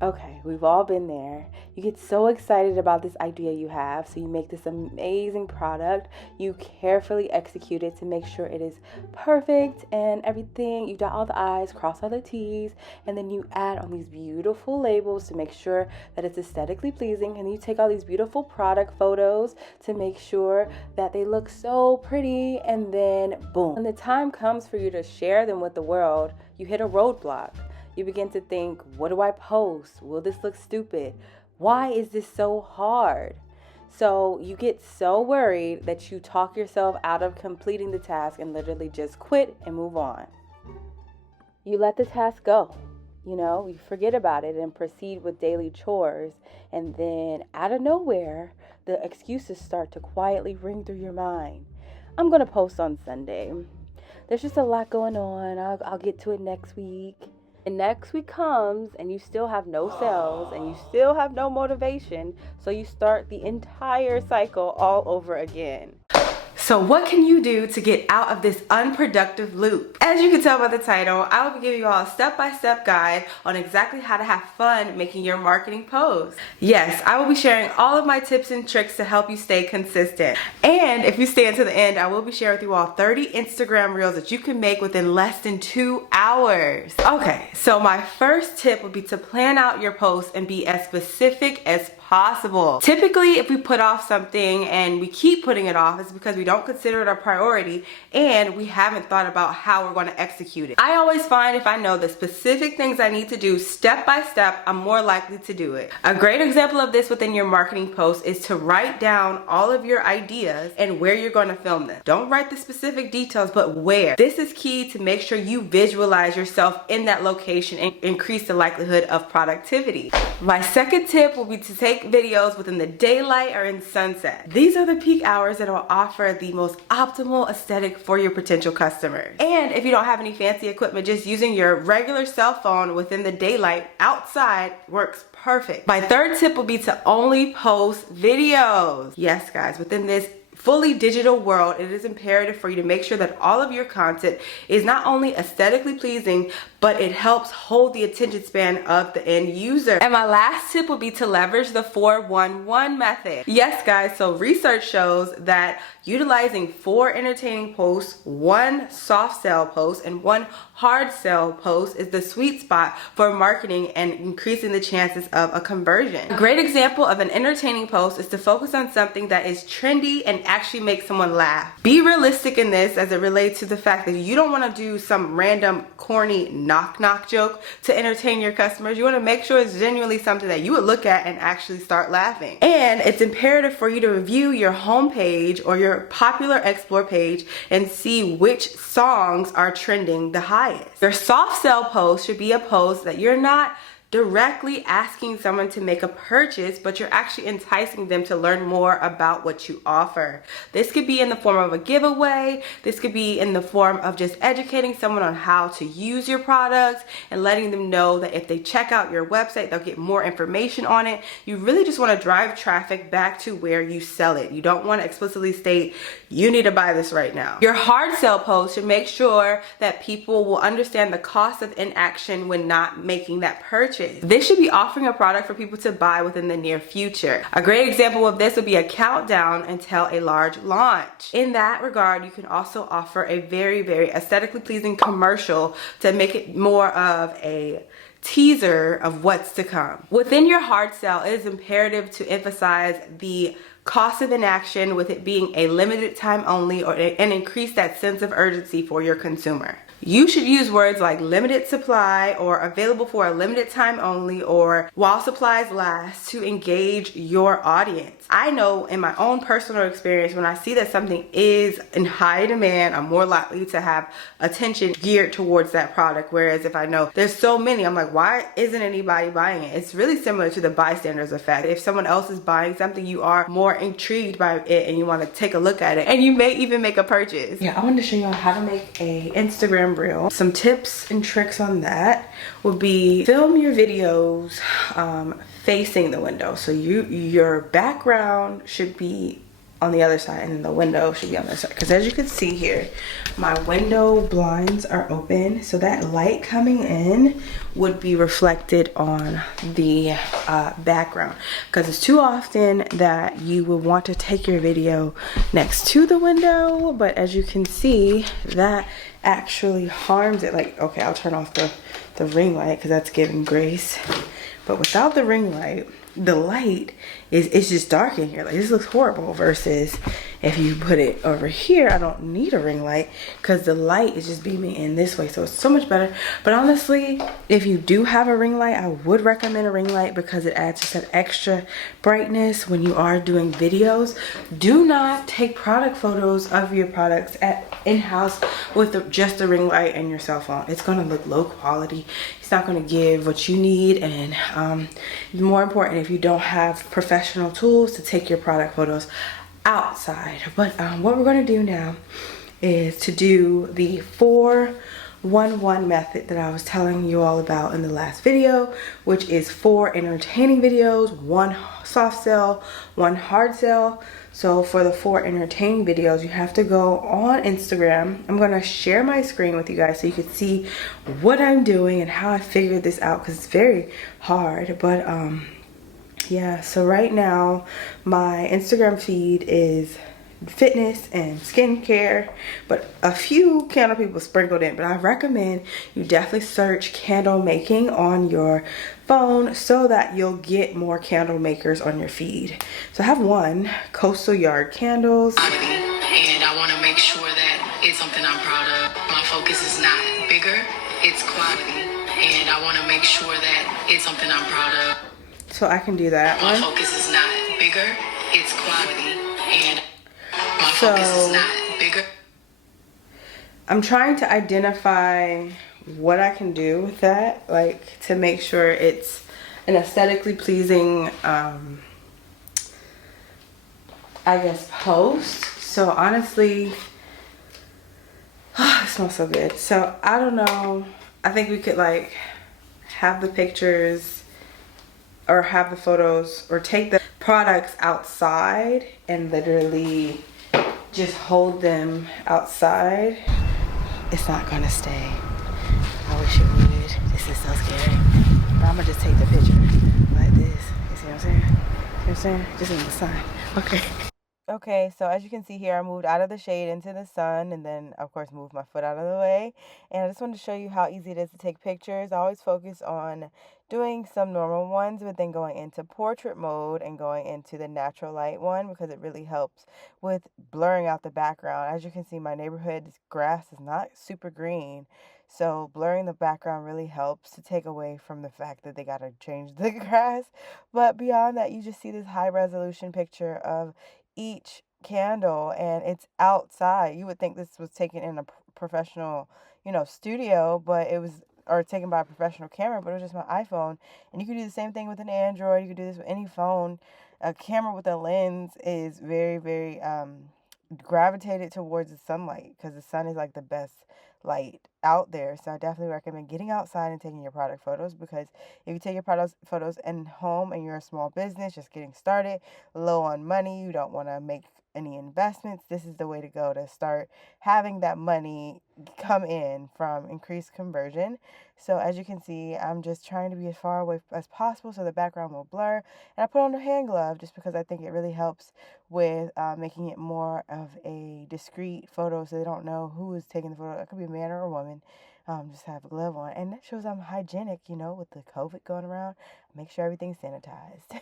Okay, we've all been there. You get so excited about this idea you have, so you make this amazing product. You carefully execute it to make sure it is perfect and everything. You dot all the I's, cross all the T's, and then you add on these beautiful labels to make sure that it's aesthetically pleasing. And you take all these beautiful product photos to make sure that they look so pretty, and then boom. When the time comes for you to share them with the world, you hit a roadblock. You begin to think, what do I post? Will this look stupid? Why is this so hard? So you get so worried that you talk yourself out of completing the task and literally just quit and move on. You let the task go. You forget about it and proceed with daily chores. And then out of nowhere, the excuses start to quietly ring through your mind. I'm going to post on Sunday. There's just a lot going on. I'll get to it next week. And next week comes and you still have no sales and you still have no motivation. So you start the entire cycle all over again. So what can you do to get out of this unproductive loop? As you can tell by the title, I will be giving you all a step-by-step guide on exactly how to have fun making your marketing posts. Yes, I will be sharing all of my tips and tricks to help you stay consistent. And if you stay until the end, I will be sharing with you all 30 Instagram reels that you can make within less than 2 hours. Okay, so my first tip would be to plan out your posts and be as specific as possible. Typically, if we put off something and we keep putting it off, it's because we don't consider it a priority and we haven't thought about how we're going to execute it. I always find if I know the specific things I need to do step by step, I'm more likely to do it. A great example of this within your marketing post is to write down all of your ideas and where you're going to film them. Don't write the specific details, but where. This is key to make sure you visualize yourself in that location and increase the likelihood of productivity. My second tip will be to take videos within the daylight or in sunset. These are the peak hours that will offer the most optimal aesthetic for your potential customers. And if you don't have any fancy equipment, just using your regular cell phone within the daylight outside works perfect. My third tip will be to only post videos. Yes, guys, within this fully digital world, it is imperative for you to make sure that all of your content is not only aesthetically pleasing, but it helps hold the attention span of the end user. And my last tip would be to leverage the 4-1-1 method. Yes, guys, so research shows that utilizing 4 entertaining posts, 1 soft sell post, and 1 hard sell post is the sweet spot for marketing and increasing the chances of a conversion. A great example of an entertaining post is to focus on something that is trendy and actually make someone laugh. Be realistic in this as it relates to the fact that you don't want to do some random corny knock joke to entertain your customers. You want to make sure it's genuinely something that you would look at and actually start laughing. And it's imperative for you to review your homepage or your popular explore page and see which songs are trending the highest. Your soft sell post should be a post that you're not directly asking someone to make a purchase, but you're actually enticing them to learn more about what you offer. This could be in the form of a giveaway. This could be in the form of just educating someone on how to use your products and letting them know that if they check out your website, they'll get more information on it. You really just want to drive traffic back to where you sell it. You don't want to explicitly state, you need to buy this right now. Your hard sell post should make sure that people will understand the cost of inaction when not making that purchase. This should be offering a product for people to buy within the near future. A great example of this would be a countdown until a large launch. In that regard, you can also offer a very, very aesthetically pleasing commercial to make it more of a teaser of what's to come. Within your hard sell, it is imperative to emphasize the cost of inaction with it being a limited time only and increase that sense of urgency for your consumer. You should use words like limited supply or available for a limited time only or while supplies last to engage your audience. I know in my own personal experience, when I see that something is in high demand, I'm more likely to have attention geared towards that product. Whereas if I know there's so many, I'm like, why isn't anybody buying it? It's really similar to the bystanders effect. If someone else is buying something, you are more intrigued by it and you want to take a look at it and you may even make a purchase. Yeah, I wanted to show you how to make a Instagram reel. Some tips and tricks on that would be film your videos facing the window. So your background should be on the other side, and then the window should be on the other side. Because as you can see here, my window blinds are open, so that light coming in would be reflected on the background. Because it's too often that you will want to take your video next to the window, but as you can see, that actually harms it. Like, okay, I'll turn off the ring light because that's giving grace. But without the ring light, the light it's just dark in here. Like, this looks horrible. Versus if you put it over here, I don't need a ring light because the light is just beaming in this way, so it's so much better. But honestly, if you do have a ring light, I would recommend a ring light because it adds just that extra brightness when you are doing videos. Do not take product photos of your products in-house with just a ring light and your cell phone. It's going to look low quality. It's not going to give what you need, and more important, if you don't have professional tools to take your product photos outside. But what we're going to do now is to do the 4-1-1 method that I was telling you all about in the last video, which is 4 entertaining videos, 1 soft sell, 1 hard sell. So for the 4 entertaining videos, you have to go on Instagram. I'm going to share my screen with you guys so you can see what I'm doing and how I figured this out, because it's very hard. But yeah, so right now my Instagram feed is fitness and skincare, but a few candle people sprinkled in. But I recommend you definitely search candle making on your phone so that you'll get more candle makers on your feed. So I have 1, Coastal Yard Candles. And I want to make sure that it's something I'm proud of. My focus is not bigger, it's quality. And I want to make sure that it's something I'm proud of. So I can do that My one. focus is not bigger, it's quality. And my focus is not bigger. I'm trying to identify what I can do with that, like to make sure it's an aesthetically pleasing, I guess, post. So honestly, it smells so good. So I don't know. I think we could like have the pictures or have the photos or take the products outside and literally just hold them outside. It's not gonna stay. I wish it would. This is so scary. But I'm gonna just take the picture like this. You see what I'm saying? You know what I'm saying? Just in the sun. Okay. Okay, so as you can see here, I moved out of the shade into the sun, and then of course moved my foot out of the way. And I just wanted to show you how easy it is to take pictures. I always focus on doing some normal ones, but then going into portrait mode and going into the natural light one, because it really helps with blurring out the background. As you can see, my neighborhood's grass is not super green, so blurring the background really helps to take away from the fact that they gotta change the grass. But beyond that, you just see this high resolution picture of each candle, and it's outside. You would think this was taken in a professional, studio, but it was, or taken by a professional camera, but it was just my iPhone. And you could do the same thing with an Android. You could do this with any phone. A camera with a lens is very, very gravitated towards the sunlight, because the sun is like the best light out there. So I definitely recommend getting outside and taking your product photos, because if you take your product photos in home and you're a small business just getting started, low on money, you don't want to make any investments, this is the way to go to start having that money come in from increased conversion. So as you can see, I'm just trying to be as far away as possible so the background will blur. And I put on a hand glove just because I think it really helps with making it more of a discreet photo, so they don't know who is taking the photo. It could be a man or a woman. Just have a glove on, and that shows I'm hygienic, with the COVID going around. Make sure everything's sanitized.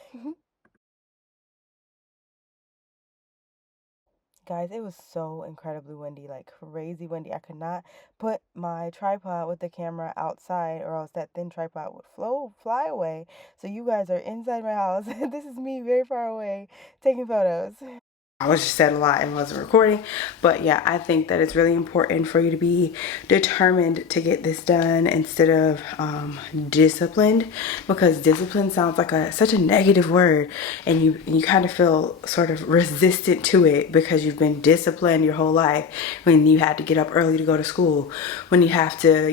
Guys, it was so incredibly windy, like crazy windy. I could not put my tripod with the camera outside, or else that thin tripod would fly away. So you guys are inside my house. This is me very far away taking photos. I was just said a lot and wasn't recording, but yeah, I think that it's really important for you to be determined to get this done instead of disciplined, because discipline sounds like such a negative word, and you kind of feel sort of resistant to it because you've been disciplined your whole life. When you had to get up early to go to school, when you have to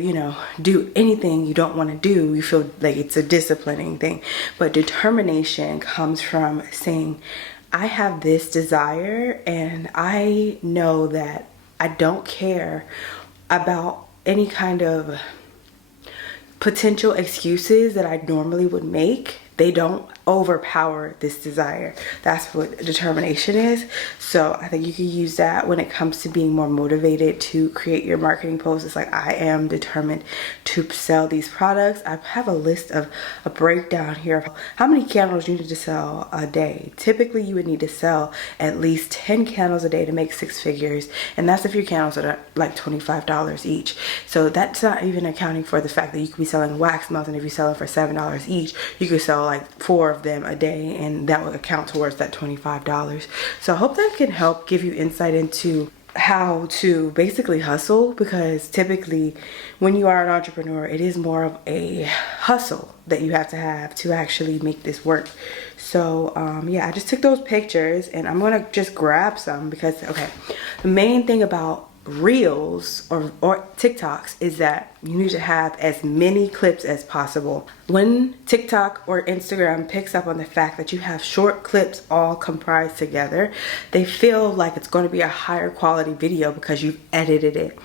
do anything you don't want to do, you feel like it's a disciplining thing. But determination comes from saying, I have this desire, and I know that I don't care about any kind of potential excuses that I normally would make. They don't overpower this desire. That's what determination is. So I think you can use that when it comes to being more motivated to create your marketing posts. It's like, I am determined to sell these products. I have a list of a breakdown here of how many candles you need to sell a day. Typically you would need to sell at least 10 candles a day to make 6 figures, and that's if your candles are like $25 each. So that's not even accounting for the fact that you could be selling wax melts, and if you sell it for $7 each, you could sell like 4 of them a day, and that would account towards that $25. So I hope that can help give you insight into how to basically hustle, because typically when you are an entrepreneur, it is more of a hustle that you have to actually make this work. So yeah, I just took those pictures, and I'm gonna just grab some because, okay, the main thing about reels or TikToks is that you need to have as many clips as possible. When TikTok or Instagram picks up on the fact that you have short clips all comprised together, they feel like it's going to be a higher quality video because you've edited it.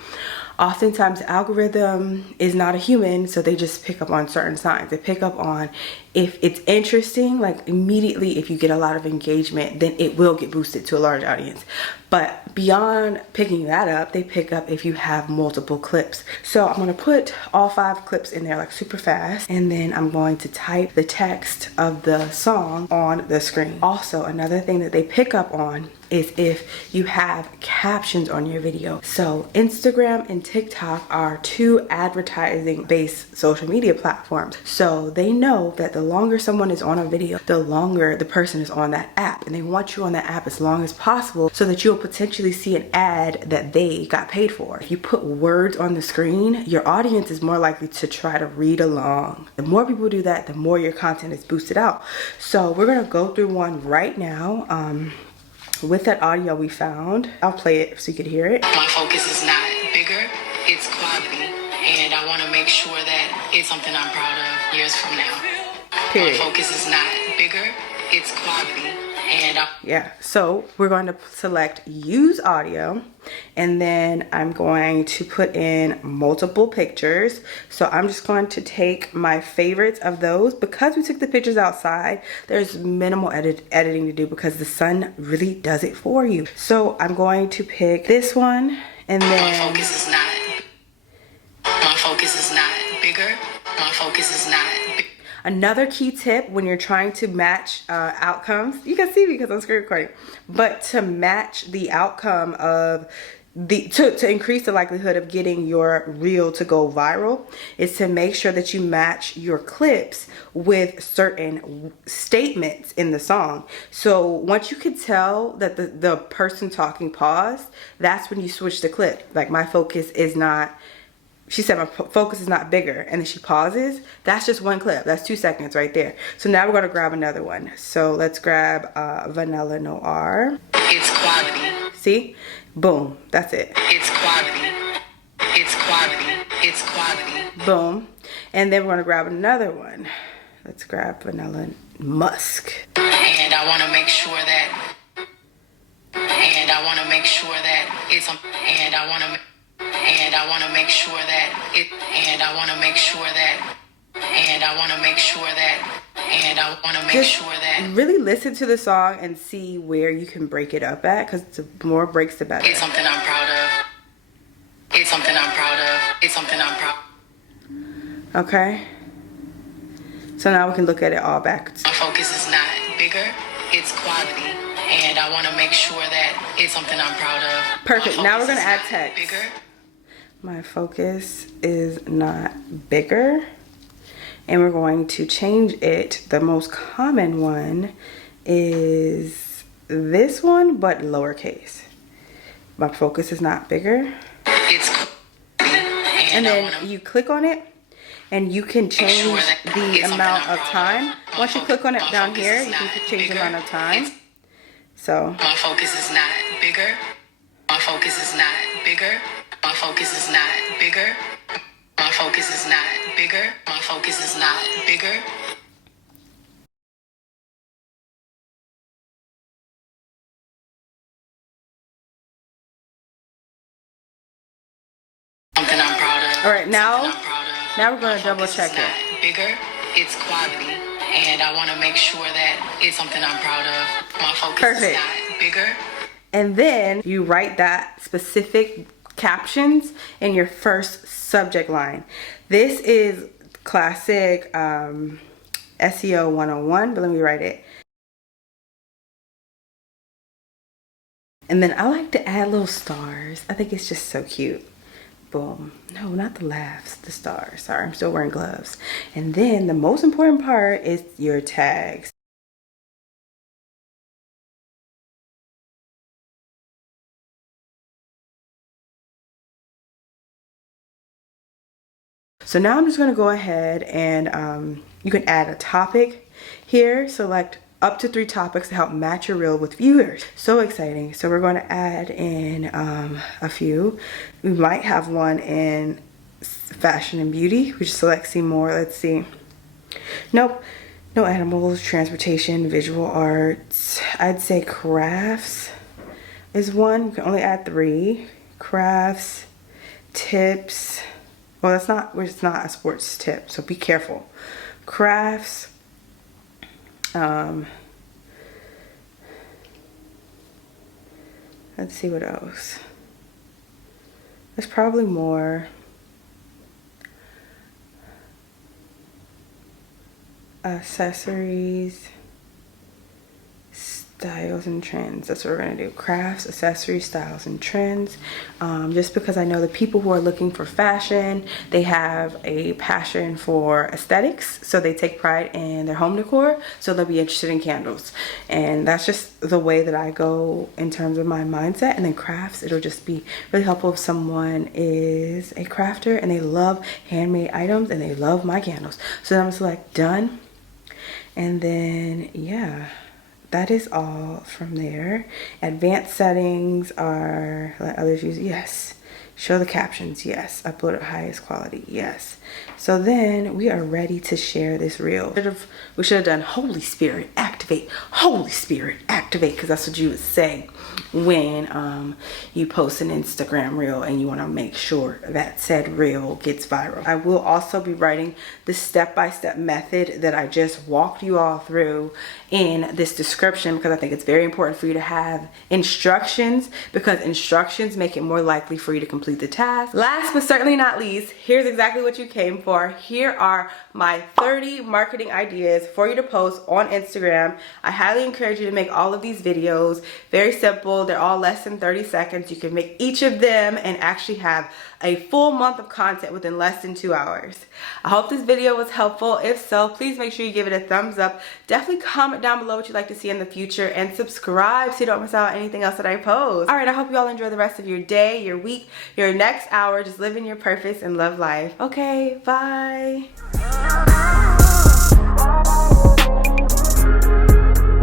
Oftentimes the algorithm is not a human, so they just pick up on certain signs. They pick up on if it's interesting, like immediately if you get a lot of engagement, then it will get boosted to a large audience. But beyond picking that up, they pick up if you have multiple clips. So I'm gonna put all 5 clips in there like super fast, and then I'm going to type the text of the song on the screen. Also, another thing that they pick up on is if you have captions on your video. So Instagram and TikTok are 2 advertising based social media platforms. So they know that the longer someone is on a video, the longer the person is on that app, and they want you on that app as long as possible so that you'll potentially see an ad that they got paid for. If you put words on the screen, your audience is more likely to try to read along. The more people do that, the more your content is boosted out. So we're gonna go through one right now. With that audio we found, I'll play it so you can hear it. My focus is not bigger, it's quality. And I want to make sure that it's something I'm proud of years from now. Period. My focus is not bigger, it's quality. And yeah, so we're going to select use audio, and then I'm going to put in multiple pictures. So I'm just going to take my favorites of those. Because we took the pictures outside, there's minimal editing to do because the sun really does it for you. So I'm going to pick this one, and then my focus is not bigger, my focus is not bigger. Another key tip when you're trying to match outcomes, you can see me because I'm screen recording, but to match the outcome of to increase the likelihood of getting your reel to go viral is to make sure that you match your clips with certain statements in the song. So once you could tell that the person talking paused, that's when you switch the clip. Like, my focus is not, she said, my focus is not bigger, and then she pauses. That's just one clip. That's 2 seconds right there. So now we're gonna grab another one. So let's grab Vanilla Noir. It's quality. See? Boom. That's it. It's quality. It's quality. It's quality. Boom. And then we're gonna grab another one. Let's grab Vanilla Musk. And I wanna make sure that. And I wanna make sure that it's. And I wanna. And I want to make sure that it, and I want to make sure that, and I want to make sure that, and I want to make Just sure that. Really listen to the song and see where you can break it up at, because the more breaks, the better. It's something I'm proud of. It's something I'm proud of. It's something I'm proud of. Okay. So now we can look at it all backwards. My focus is not bigger, it's quality. And I want to make sure that it's something I'm proud of. Perfect. Now we're going to add text. Bigger. My focus is not bigger. And we're going to change it. The most common one is this one, but lowercase. My focus is not bigger. It's and then you click on it, and you can change the amount of time. Once you click on it down here, you can change the amount of time. So my focus is not bigger. My focus is not bigger. My focus is not bigger. My focus is not bigger. My focus is not bigger. Something I'm proud of. All right, now we're going to double check it. Bigger, it's quality. And I want to make sure that it's something I'm proud of. My focus is not bigger. And then you write that specific captions in your first subject line. This is classic SEO 101, but let me write it. And then I like to add little stars. I think it's just so cute. Boom. No, not the laughs, the stars. Sorry, I'm still wearing gloves. And then the most important part is your tags. So now I'm just going to go ahead and you can add a topic here. Select up to 3 topics to help match your reel with viewers. So exciting. So we're going to add in a few. We might have one in fashion and beauty. We just select see more. Let's see. Nope. No animals, transportation, visual arts. I'd say crafts is one. We can only add 3. Crafts, tips. Well, it's not a sports tip, so be careful. Crafts, let's see what else. There's probably more. Accessories, styles and trends. That's what we're gonna do. Crafts, accessories, styles and trends. Just because I know the people who are looking for fashion, they have a passion for aesthetics, so they take pride in their home decor, so they'll be interested in candles. And that's just the way that I go in terms of my mindset. And then crafts, it'll just be really helpful if someone is a crafter and they love handmade items and they love my candles. So then I'm gonna select done. And then yeah, that is all from there. Advanced settings are let others use, yes. Show the captions, yes. Upload at highest quality, yes. So then we are ready to share this reel. We should have done Holy Spirit activate, Holy Spirit activate, because that's what you would say when you post an Instagram reel and you want to make sure that said reel gets viral. I will also be writing the step-by-step method that I just walked you all through in this description, because I think it's very important for you to have instructions, because instructions make it more likely for you to complete the task. Last but certainly not least, here's exactly what you came for. Here are my 30 marketing ideas for you to post on Instagram. I highly encourage you to make all of these videos. Very simple. They're all less than 30 seconds. You can make each of them and actually have a full month of content within less than 2 hours. I hope this video was helpful. If so, please make sure you give it a thumbs up. Definitely comment down below what you'd like to see in the future, and subscribe so you don't miss out on anything else that I post. All right, I hope you all enjoy the rest of your day, your week, your next hour. Just living your purpose and love life. Okay, bye.